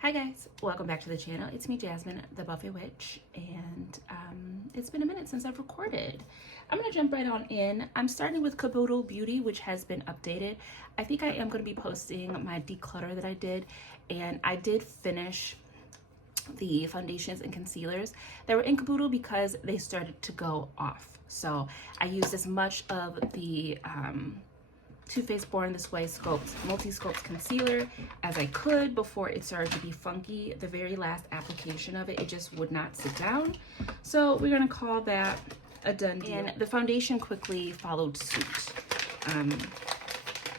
Hi guys, welcome back to the channel. It's me, Jasmine, the Buffet Witch, and it's been a minute since I've recorded. I'm gonna jump right on in. I'm starting with Caboodle Beauty, which has been updated. I think I am gonna be posting my declutter that I did, and I did finish the foundations and concealers that were in Caboodle because they started to go off. So I used as much of the Too Faced Born This Way Multi-Sculpt Concealer as I could before it started to be funky. The very last application of it, it just would not sit down. So we're gonna call that a done deal. And the foundation quickly followed suit.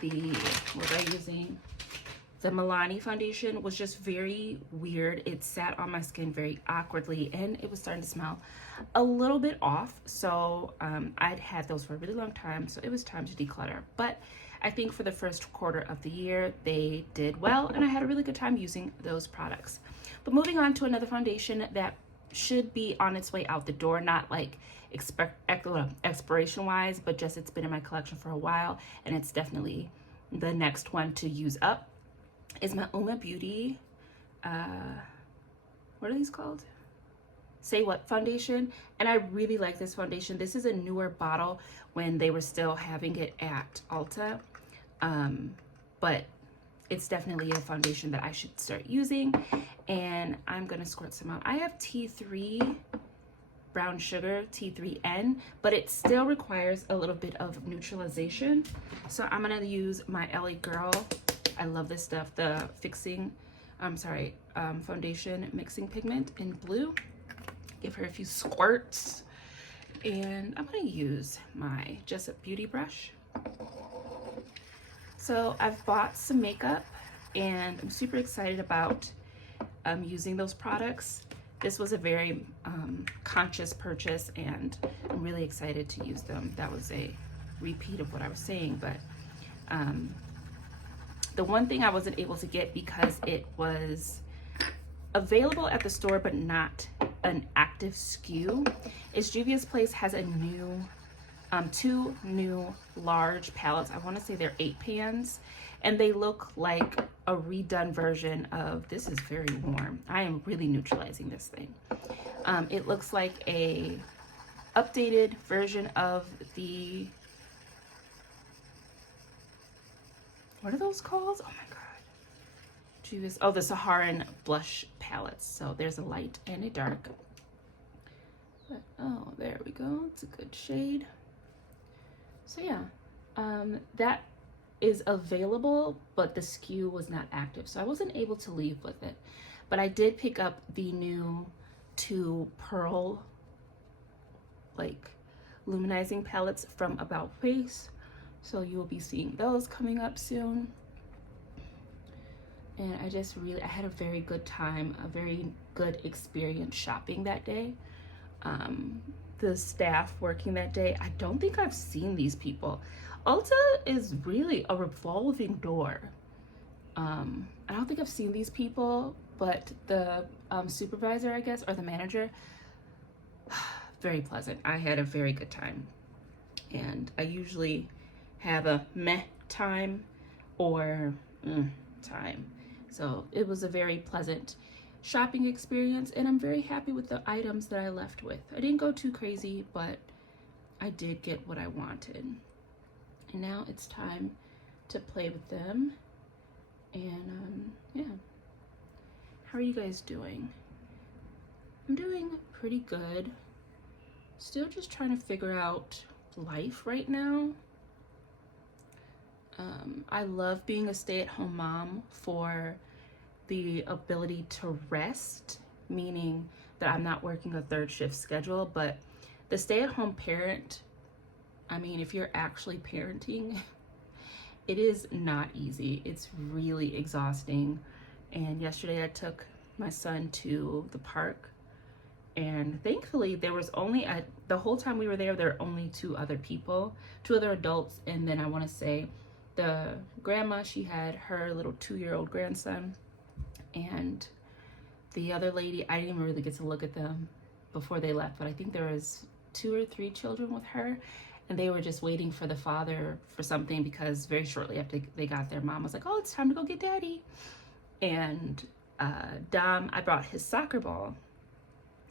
What was I using? The Milani foundation was just very weird. It sat on my skin very awkwardly and it was starting to smell a little bit off. So I'd had those for a really long time, so it was time to declutter. But I think for the first quarter of the year, they did well and I had a really good time using those products. But moving on to another foundation that should be on its way out the door, not like expiration wise, but just it's been in my collection for a while and it's definitely the next one to use up, is my Uma Beauty, what are these called? Say What foundation. And I really like this foundation. This is a newer bottle when they were still having it at Ulta, but it's definitely a foundation that I should start using, and I'm gonna squirt some out. I have T3 brown sugar, T3N, but it still requires a little bit of neutralization, so I'm gonna use my LA Girl. I love this stuff, the foundation mixing pigment in blue. Give her a few squirts, and I'm gonna use my Jessup Beauty brush. So I've bought some makeup and I'm super excited about using those products. This was a very conscious purchase and I'm really excited to use them. That was a repeat of what I was saying, but the one thing I wasn't able to get because it was available at the store but not an active SKU is Juvia's Place has a new two new large palettes. I want to say they're 8 pans and they look like a redone version of, this is very warm, I am really neutralizing this thing. It looks like a updated version of the, what are those called? Oh my god, Juvia's, oh, the Saharan blush palettes. So there's a light and a dark, but oh, there we go, it's a good shade. So yeah, that is available, but the SKU was not active, so I wasn't able to leave with it. But I did pick up the new 2 pearl like luminizing palettes from About Face, so you will be seeing those coming up soon. And I had a very good time, a very good experience shopping that day. The staff working that day, I don't think I've seen these people. Ulta is really a revolving door. I don't think I've seen these people, but the supervisor, I guess, or the manager, very pleasant. I had a very good time. And I usually have a meh time or time. So it was a very pleasant shopping experience, and I'm very happy with the items that I left with. I didn't go too crazy, but I did get what I wanted. And now it's time to play with them. And yeah. How are you guys doing? I'm doing pretty good. Still just trying to figure out life right now. I love being a stay-at-home mom for the ability to rest, meaning that I'm not working a 3rd shift schedule, but the stay-at-home parent, I mean, if you're actually parenting, it is not easy. It's really exhausting. And yesterday I took my son to the park, and thankfully there was only, the whole time we were there were only 2 other people, 2 other adults, and then I want to say the grandma, she had her little 2-year-old grandson, and the other lady, I didn't even really get to look at them before they left, but I think there was 2 or 3 children with her, and they were just waiting for the father for something because very shortly after they got there, mom was like, oh, it's time to go get daddy. And Dom, I brought his soccer ball.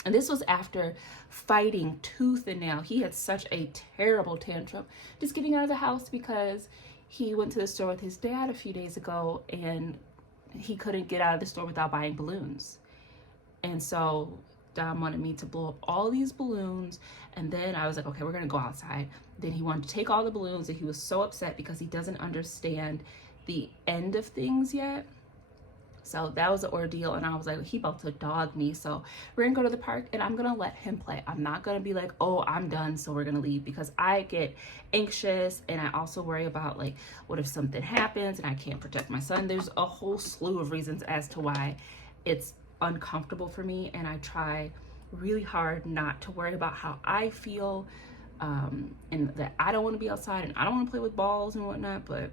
And this was after fighting tooth and nail. He had such a terrible tantrum just getting out of the house because he went to the store with his dad a few days ago and he couldn't get out of the store without buying balloons. And so Dom wanted me to blow up all these balloons. And then I was like, okay, we're going to go outside. Then he wanted to take all the balloons and he was so upset because he doesn't understand the end of things yet. So that was an ordeal, and I was like, he about to dog me. So we're gonna go to the park and I'm gonna let him play. I'm not gonna be like, oh, I'm done, so we're gonna leave, because I get anxious and I also worry about like, what if something happens and I can't protect my son? There's a whole slew of reasons as to why it's uncomfortable for me, and I try really hard not to worry about how I feel, and that I don't want to be outside and I don't want to play with balls and whatnot. But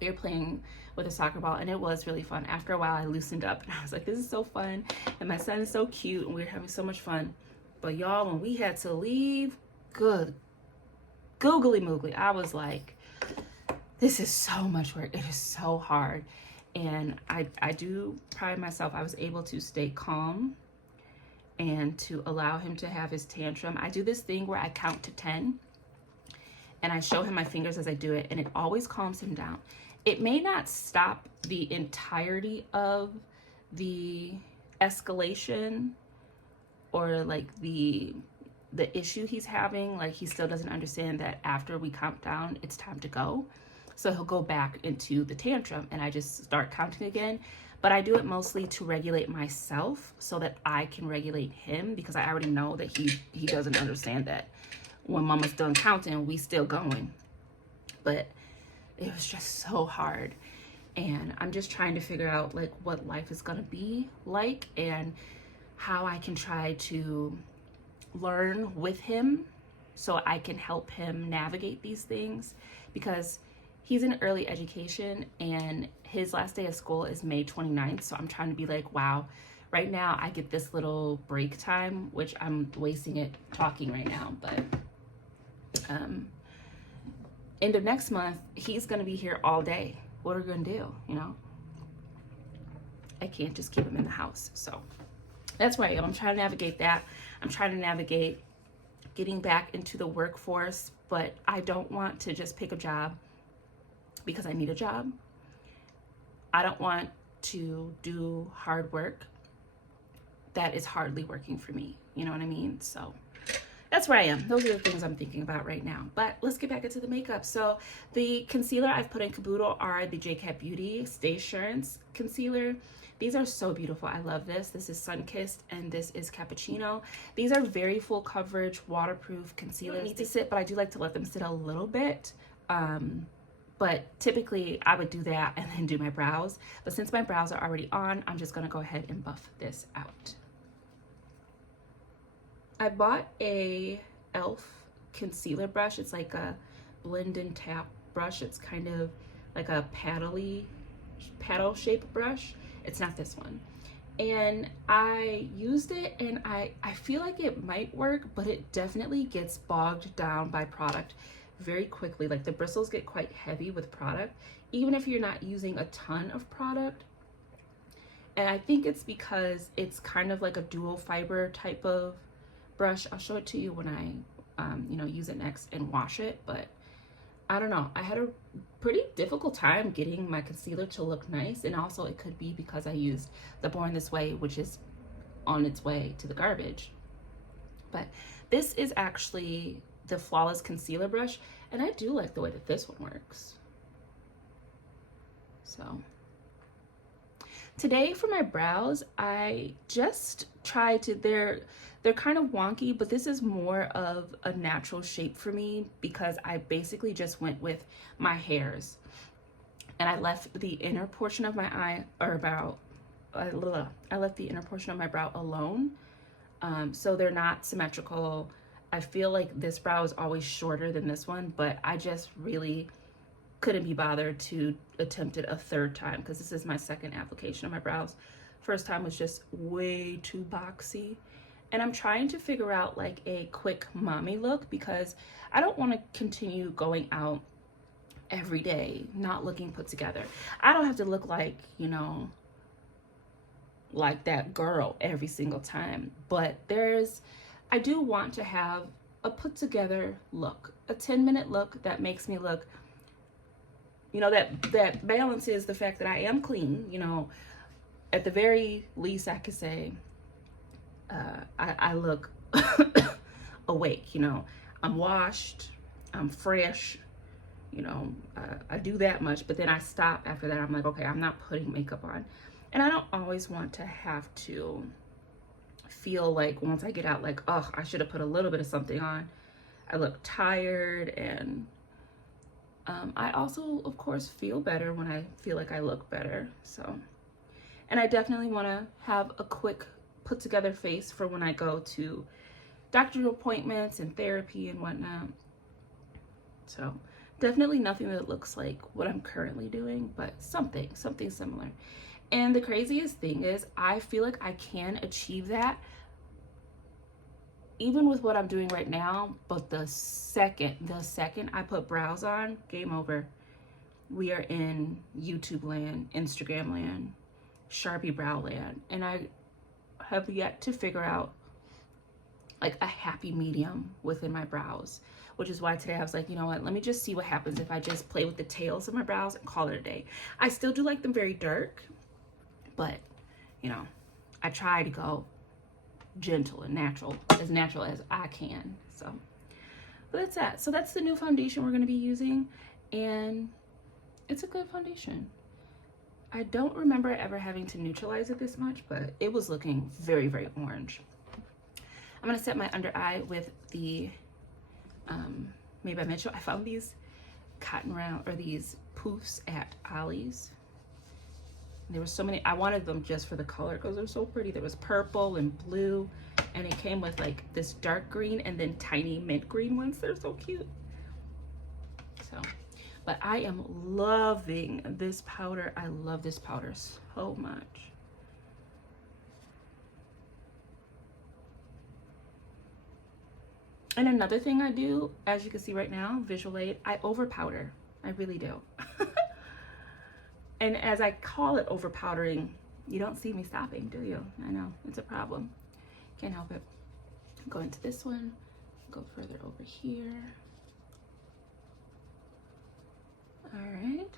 they're playing with a soccer ball and it was really fun. After a while I loosened up and I was like, this is so fun, and my son is so cute and we were having so much fun. But y'all, when we had to leave, good googly moogly, I was like, this is so much work, it is so hard. And I do pride myself, I was able to stay calm and to allow him to have his tantrum. I do this thing where I count to 10 and I show him my fingers as I do it, and it always calms him down. It may not stop the entirety of the escalation or like the issue he's having. Like, he still doesn't understand that after we count down, it's time to go. So he'll go back into the tantrum and I just start counting again. But I do it mostly to regulate myself so that I can regulate him, because I already know that he doesn't understand that when mama's done counting, we still going. But it was just so hard, and I'm just trying to figure out like what life is gonna be like and how I can try to learn with him so I can help him navigate these things, because he's in early education and his last day of school is May 29th. So I'm trying to be like, wow, right now I get this little break time, which I'm wasting it talking right now, but end of next month, he's gonna be here all day. What are we gonna do, you know? I can't just keep him in the house. So that's where I am. I'm trying to navigate that. I'm trying to navigate getting back into the workforce, but I don't want to just pick a job because I need a job. I don't want to do hard work that is hardly working for me. You know what I mean? So that's where I am. Those are the things I'm thinking about right now. But let's get back into the makeup. So the concealer I've put in Caboodle are the JCat Beauty Stay Assurance Concealer. These are so beautiful. I love this. This is Sunkissed and this is Cappuccino. These are very full coverage, waterproof concealers. They need to sit, but I do like to let them sit a little bit. But typically I would do that and then do my brows. But since my brows are already on, I'm just gonna go ahead and buff this out. I bought a e.l.f. concealer brush. It's like a blend and tap brush. It's kind of like a paddle shaped brush. It's not this one. And I used it and I feel like it might work, but it definitely gets bogged down by product very quickly. Like the bristles get quite heavy with product, even if you're not using a ton of product. And I think it's because it's kind of like a dual fiber type of brush. I'll show it to you when I use it next and wash it, but I don't know, I had a pretty difficult time getting my concealer to look nice. And also it could be because I used the Born This Way, which is on its way to the garbage. But this is actually the Flawless Concealer Brush, and I do like the way that this one works. So today for my brows, I just tried to, they're kind of wonky, but this is more of a natural shape for me because I basically just went with my hairs and I left the inner portion of my eye or brow, I left the inner portion of my brow alone. So they're not symmetrical. I feel like this brow is always shorter than this one, but I just really couldn't be bothered to attempt it a third time because this is my second application of my brows. First time was just way too boxy. And I'm trying to figure out like a quick mommy look because I don't want to continue going out every day not looking put together. I don't have to look like, you know, like that girl every single time, but I do want to have a put together look, a 10-minute look that makes me look, that balances the fact that I am clean. At the very least I could say I look awake. I'm washed, I'm fresh. I do that much, but then I stop after that. I'm like, okay, I'm not putting makeup on. And I don't always want to have to feel like once I get out, like, oh, I should have put a little bit of something on. I look tired, and I also, of course, feel better when I feel like I look better. So, and I definitely want to have a quick put together face for when I go to doctor appointments and therapy and whatnot. So definitely nothing that looks like what I'm currently doing, but something similar. And the craziest thing is I feel like I can achieve that even with what I'm doing right now, but the second I put brows on, game over. We are in YouTube land, Instagram land, Sharpie brow land, and I have yet to figure out like a happy medium within my brows, which is why today I was like, you know what, let me just see what happens if I just play with the tails of my brows and call it a day. I still do like them very dark, but I try to go gentle and natural as I can. So, but that's that. So that's the new foundation we're going to be using, and it's a good foundation. I don't remember ever having to neutralize it this much, but it was looking very, very orange. I'm going to set my under eye with the Made by Mitchell. I found these cotton round, or these poofs at Ollie's. There were so many. I wanted them just for the color because they're so pretty. There was purple and blue, and it came with like this dark green and then tiny mint green ones. They're so cute. So, but I am loving this powder. I love this powder so much. And another thing I do, as you can see right now, visual aid, I over powder. I really do. And as I call it over powdering, you don't see me stopping, do you? I know, it's a problem. Can't help it. Go into this one, go further over here. All right.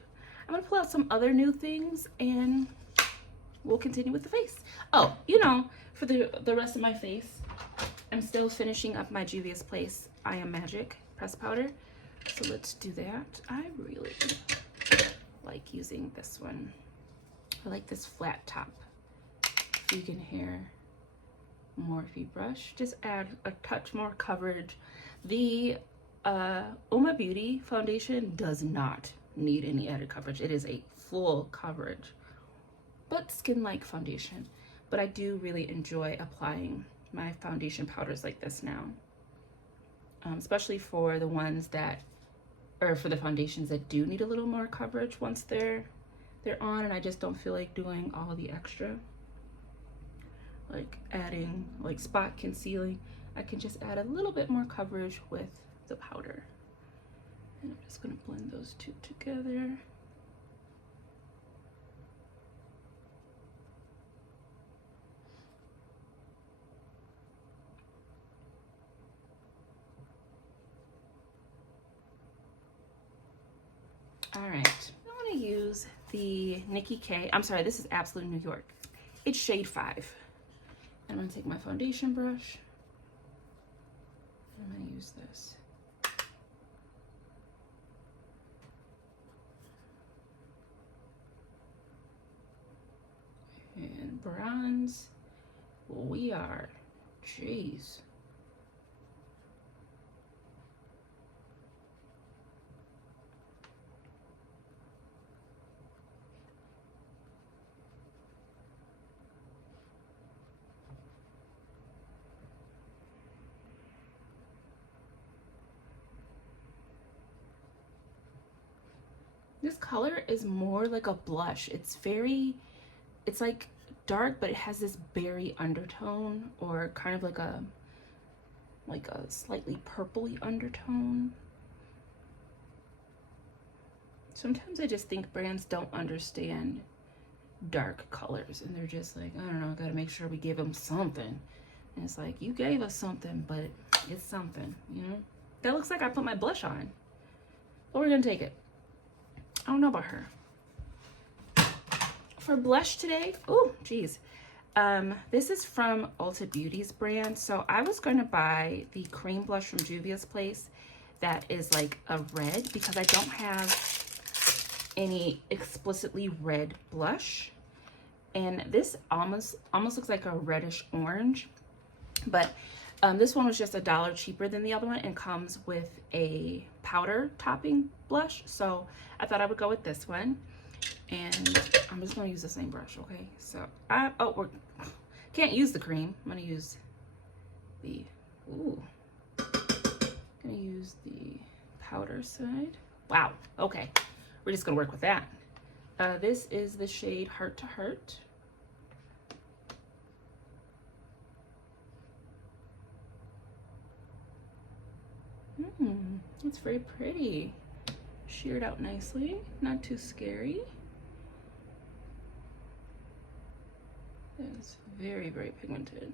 I'm gonna pull out some other new things and we'll continue with the face. Oh, for the rest of my face, I'm still finishing up my Juvias Place I Am Magic press powder. So let's do that. I really like using this one. I like this flat top vegan hair Morphe brush. Just add a touch more coverage. The Uma Beauty foundation does not need any added coverage. It is a full coverage, but skin-like foundation. But I do really enjoy applying my foundation powders like this now, especially for the ones that, or for the foundations that do need a little more coverage once they're on, and I just don't feel like doing all the extra, like adding like spot concealing. I can just add a little bit more coverage with the powder. And I'm just gonna blend those two together. All right, I'm gonna use the Nikki K. I'm sorry, this is Absolute New York. It's shade 5. I'm gonna take my foundation brush. I'm gonna use this. And bronze, we are, jeez. This color is more like a blush. It's like dark, but it has this berry undertone, or kind of like a slightly purpley undertone. Sometimes I just think brands don't understand dark colors, and they're just like, I don't know, gotta make sure we give them something. And it's like, you gave us something, but it's something, you know? That looks like I put my blush on. But we're gonna take it. I don't know about her. For blush today, oh, geez. This is from Ulta Beauty's brand. So I was gonna buy the cream blush from Juvia's place that is like a red, because I don't have any explicitly red blush. And this almost looks like a reddish orange. But this one was just $1 cheaper than the other one and comes with a powder topping blush. So I thought I would go with this one. And I'm just gonna use the same brush, okay? So can't use the cream. I'm gonna use the, gonna use the powder side. Wow, okay. We're just gonna work with that. This is the shade Heart to Heart. It's very pretty. Sheared out nicely, not too scary. It's very, very pigmented.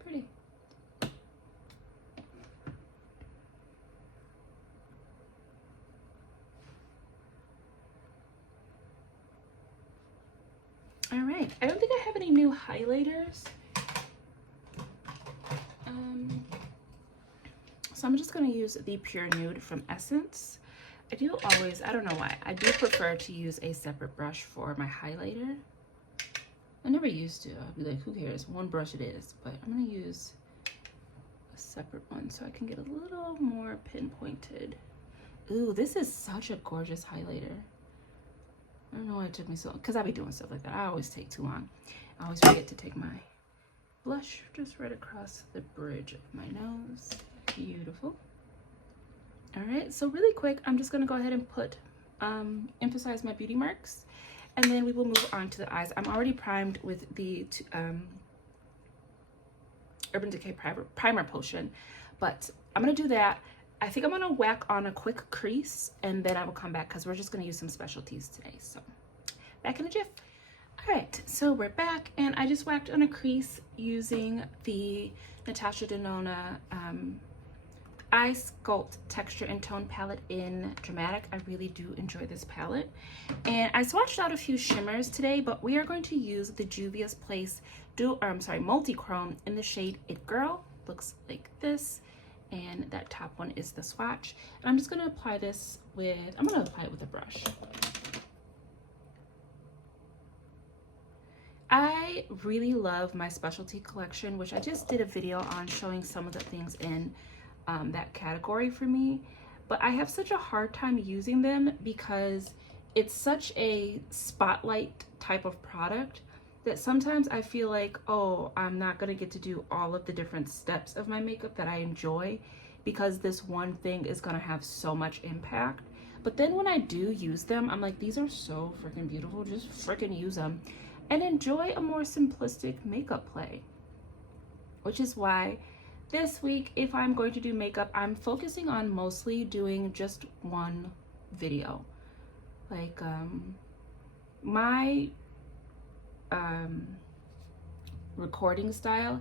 Pretty. All right, I don't think I have any new highlighters. So I'm just gonna use the Pure Nude from Essence. I do always, I don't know why, I do prefer to use a separate brush for my highlighter. I never used to. I'd be like, who cares? One brush it is. But I'm gonna use a separate one so I can get a little more pinpointed. Ooh, this is such a gorgeous highlighter. I don't know why it took me so long, because I be doing stuff like that. I always take too long. I always forget to take my blush just right across the bridge of my nose. Beautiful. All right, so really quick, I'm just gonna go ahead and put, emphasize my beauty marks, and then we will move on to the eyes. I'm already primed with the Urban Decay Primer Potion, but I'm gonna do that. I think I'm gonna whack on a quick crease, and then I will come back because we're just gonna use some specialties today. So back in a jiff. All right, so we're back, and I just whacked on a crease using the Natasha Denona Eye Sculpt Texture and Tone palette in Dramatic. I really do enjoy this palette. And I swatched out a few shimmers today, but we are going to use the Juvia's Place MultiChrome in the shade It Girl. Looks like this. And that top one is the swatch. And I'm just gonna apply this with, I'm gonna apply it with a brush. I really love my specialty collection, which I just did a video on showing some of the things in that category for me, but I have such a hard time using them because it's such a spotlight type of product that sometimes I feel like, oh, I'm not gonna get to do all of the different steps of my makeup that I enjoy because this one thing is gonna have so much impact. But then when I do use them, I'm like, these are so freaking beautiful, just freaking use them and enjoy a more simplistic makeup play. Which is why this week, if I'm going to do makeup, I'm focusing on mostly doing just one video. Like my recording style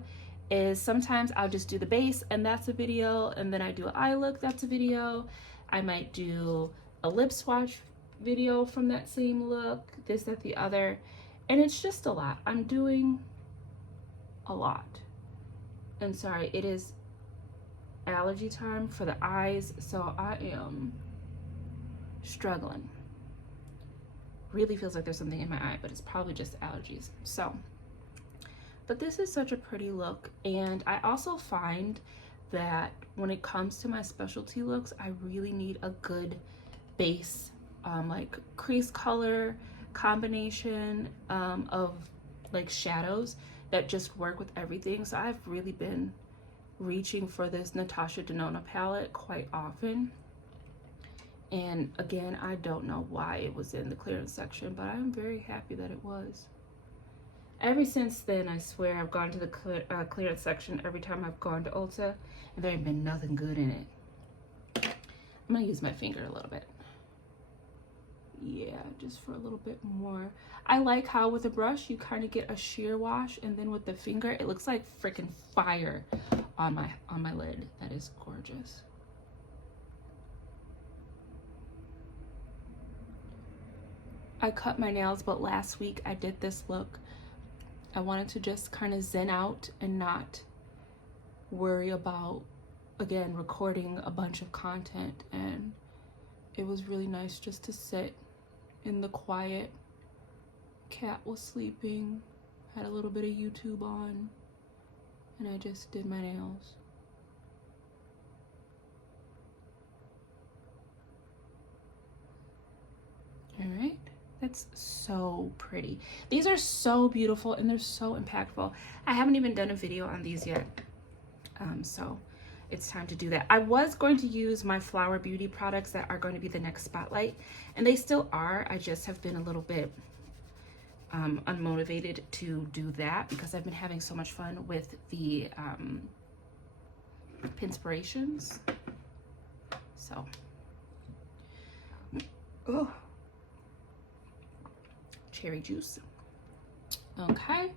is sometimes I'll just do the base and that's a video, and then I do an eye look, that's a video. I might do a lip swatch video from that same look, this, that, the other, and it's just a lot. I'm doing a lot. And sorry, it is allergy time for the eyes, so I am struggling. Really feels like there's something in my eye, but it's probably just allergies. So, but this is such a pretty look, and I also find that when it comes to my specialty looks, I really need a good base, like crease color combination of like shadows that just work with everything. So I've really been reaching for this Natasha Denona palette quite often. And again, I don't know why it was in the clearance section, but I'm very happy that it was. Ever since then, I swear I've gone to the clearance section every time I've gone to Ulta, and there ain't been nothing good in it. I'm gonna use my finger a little bit. Yeah, just for a little bit more. I like how with a brush you kind of get a sheer wash, and then with the finger it looks like freaking fire on my lid. That is gorgeous. I cut my nails, but last week I did this look. I wanted to just kind of zen out and not worry about, again, recording a bunch of content, and it was really nice just to sit in the quiet. Cat was sleeping, had a little bit of YouTube on, and I just did my nails. All right. That's so pretty. These are so beautiful and they're so impactful. I haven't even done a video on these yet. So it's time to do that. I was going to use my Flower Beauty products that are going to be the next spotlight, and they still are. I just have been a little bit unmotivated to do that because I've been having so much fun with the Pinspirations. So, oh. Cherry juice. Okay.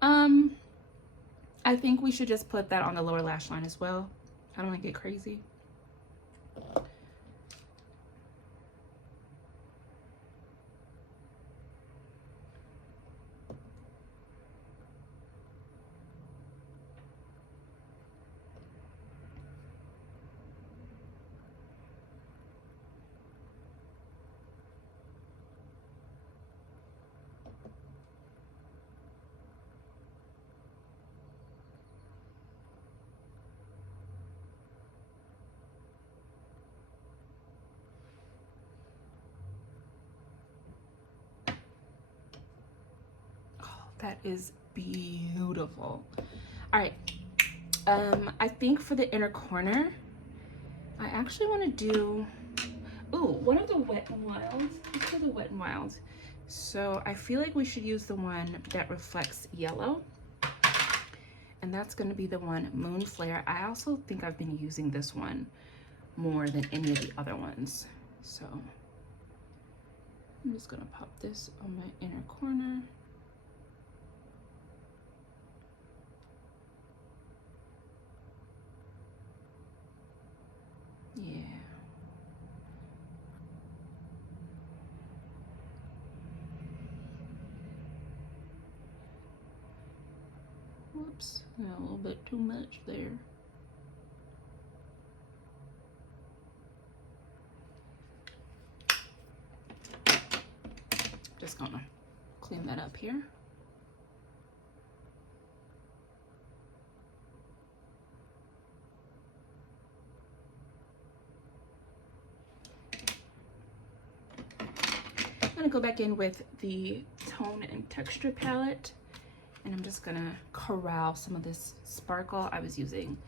I think we should just put that on the lower lash line as well. I don't want to get crazy. That is beautiful. All right. I think for the inner corner, I actually want to do, one of the Wet n Wilds. Let's do the Wet n Wild. So I feel like we should use the one that reflects yellow. And that's going to be the one Moon Flare. I also think I've been using this one more than any of the other ones. So I'm just going to pop this on my inner corner. Yeah. Whoops, got a little bit too much there. Just gonna clean that up here. I'm gonna go back in with the Tone and Texture palette, and I'm just gonna corral some of this sparkle. I was using,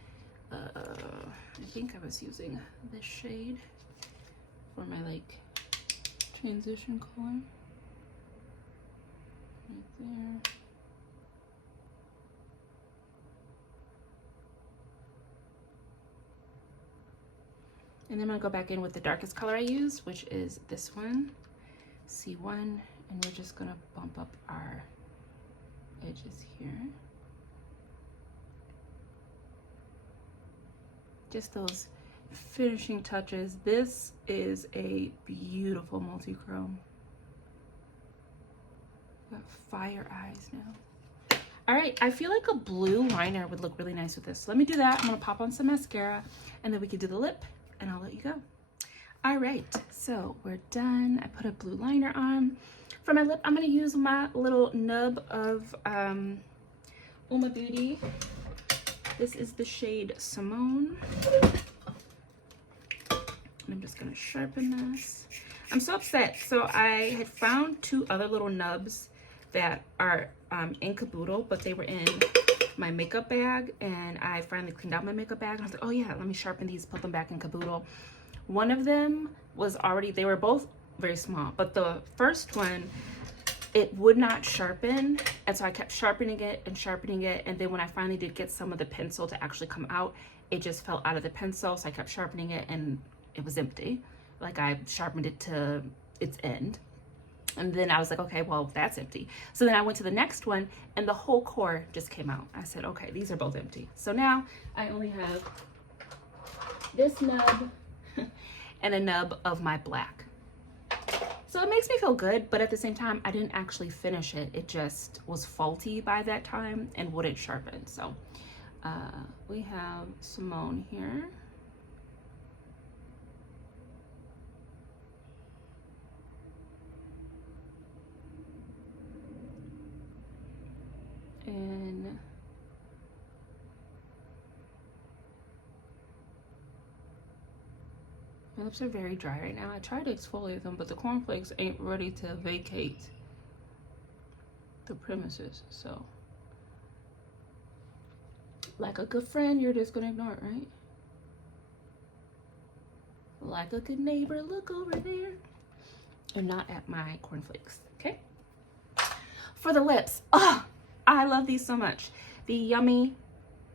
I think I was using this shade for my like transition color. Right there. And then I'm gonna go back in with the darkest color I use, which is this one. C1, and we're just gonna bump up our edges here. Just those finishing touches. This is a beautiful multi-chrome. Got fire eyes now. All right, I feel like a blue liner would look really nice with this. So let me do that. I'm gonna pop on some mascara, and then we can do the lip, and I'll let you go. All right, so we're done. I put a blue liner on. For my lip, I'm gonna use my little nub of Uma Beauty. This is the shade Simone. And I'm just gonna sharpen this. I'm so upset. So I had found two other little nubs that are in Caboodle, but they were in my makeup bag, and I finally cleaned out my makeup bag, and I was like, oh yeah, let me sharpen these, put them back in Caboodle. One of them was already, they were both very small, but the first one, it would not sharpen, and so I kept sharpening it and sharpening it, and then when I finally did get some of the pencil to actually come out, it just fell out of the pencil, so I kept sharpening it and it was empty. Like I sharpened it to its end. And then I was like, okay, well, that's empty. So then I went to the next one and the whole core just came out. I said, okay, these are both empty. So now I only have this nub and a nub of my black. So it makes me feel good, but at the same time, I didn't actually finish it. It just was faulty by that time and wouldn't sharpen. So we have Simone here. And my lips are very dry right now. I tried to exfoliate them, but the cornflakes ain't ready to vacate the premises. So, like a good friend, you're just gonna ignore it, right? Like a good neighbor, look over there. And not at my cornflakes, okay? For the lips, oh, I love these so much. The Yummy,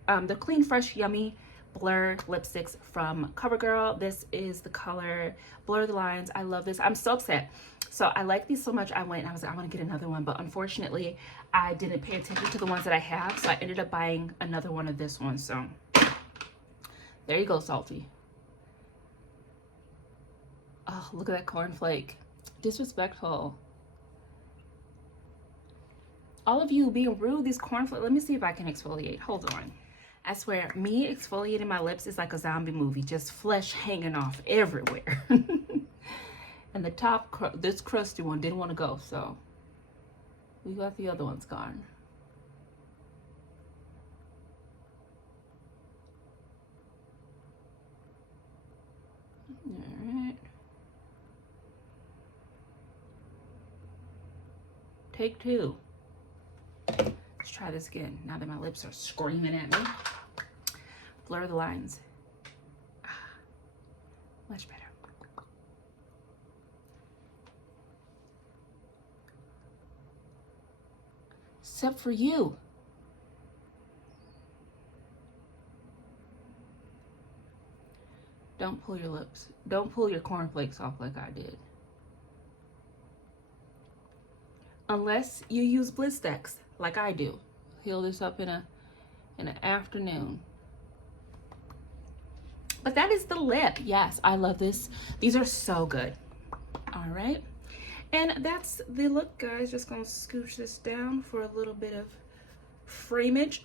the Clean Fresh Yummy Blur lipsticks from CoverGirl. This is the color Blur the Lines. I love this. I'm so upset. So I like these so much. I went and I was like, I want to get another one, but unfortunately I didn't pay attention to the ones that I have. So I ended up buying another one of this one. So there you go, Salty. Oh, look at that cornflake. Disrespectful. All of you being rude, these cornflakes. Let me see if I can exfoliate. Hold on. I swear, me exfoliating my lips is like a zombie movie, just flesh hanging off everywhere. And the top, this crusty one didn't want to go, so we got the other ones gone. All right. Take two. Let's try this again, now that my lips are screaming at me. Blur the lines. Much better. Except for you. Don't pull your lips. Don't pull your cornflakes off like I did. Unless you use Blistex like I do. Heal this up in an afternoon. But that is the lip. Yes, I love this. These are so good. All right. And that's the look, guys. Just gonna scooch this down for a little bit of frameage.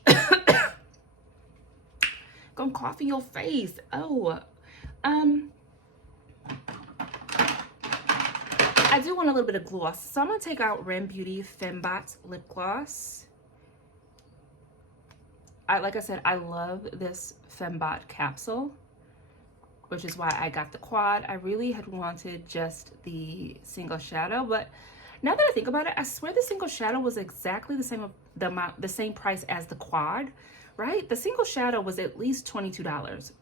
Gonna cough in your face. Oh, I do want a little bit of gloss, so I'm gonna take out Ren Beauty Fembot lip gloss. Like I said, I love this Fembot capsule, which is why I got the quad. I really had wanted just the single shadow, but now that I think about it, I swear the single shadow was exactly the same price as the quad, right? The single shadow was at least $22.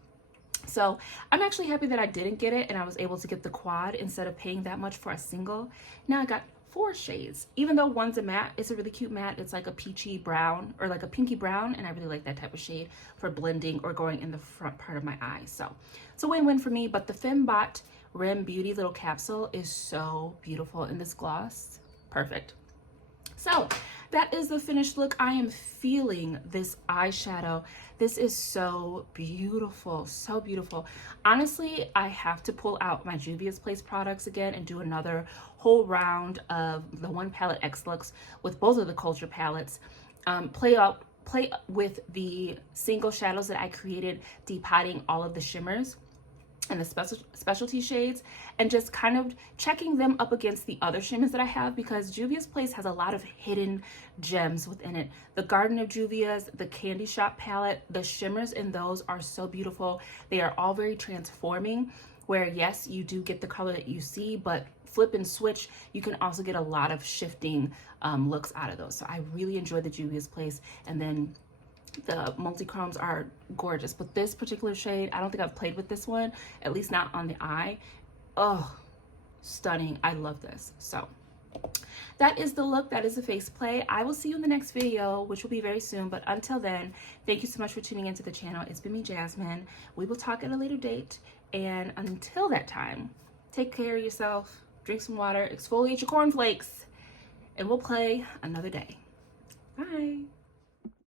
So I'm actually happy that I didn't get it and I was able to get the quad instead of paying that much for a single. Now I got 4 shades, even though one's a matte. It's a really cute matte. It's like a peachy brown or like a pinky brown, and I really like that type of shade for blending or going in the front part of my eye. So it's a win-win for me. But the Fembot Ren Beauty little capsule is so beautiful in this gloss. Perfect. So that is the finished look. I am feeling this eyeshadow. This is so beautiful, so beautiful. Honestly, I have to pull out my Juvia's Place products again and do another whole round of the One Palette X Looks with both of the Culture palettes. Play with the single shadows that I created, depotting all of the shimmers and the specialty shades, and just kind of checking them up against the other shimmers that I have, because Juvia's Place has a lot of hidden gems within it. The Garden of Juvia's, the Candy Shop palette, the shimmers in those are so beautiful. They are all very transforming, where yes, you do get the color that you see, but flip and switch, you can also get a lot of shifting looks out of those. So I really enjoyed the Juvia's Place, and then the MultiChromes are gorgeous, but this particular shade, I don't think I've played with this one, at least not on the eye. Oh, stunning. I love this. So that is the look. That is the face play. I will see you in the next video, which will be very soon. But until then, thank you so much for tuning into the channel. It's been me, Jasmine. We will talk at a later date. And until that time, take care of yourself, drink some water, exfoliate your cornflakes, and we'll play another day. Bye.